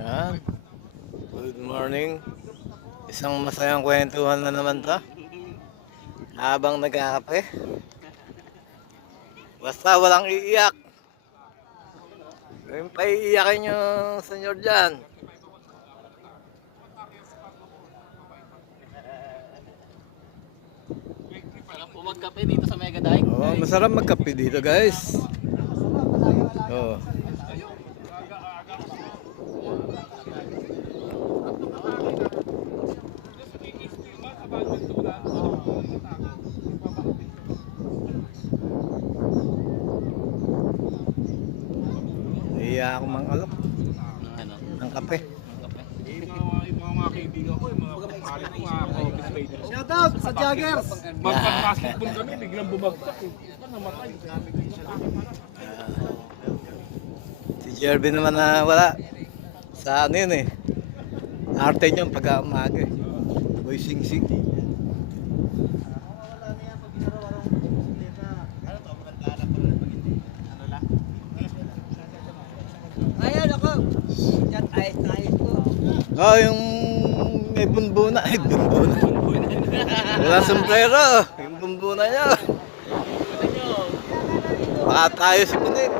Yan. Good morning. Isang masayang kwentuhan na naman to. Habang nagkakape. Basta walang iiyak. Yung paiiyakin yung senyor dyan. Sarap po magkape dito sa Mega Dike. Oh, masarap magkape dito, guys. Oh. Iya ako mangalap Ano? ng kape. Mga kaibigan ko, mga kapatid ko, mga office mates. Shout out sa Joggers! Magpa-basketball kami, biglang bumagsak eh. Namatay. Si Jervin naman na wala. Sa ano yun eh. Arte niyo pagka umaga eh. Boy sing-sing. Ayan ako! Yan ay tayo ko. Oh, yung may bunbuna. Ay, bunbuna. Wala sombrero. Yung bunbuna niya. Baka tayo si Punit.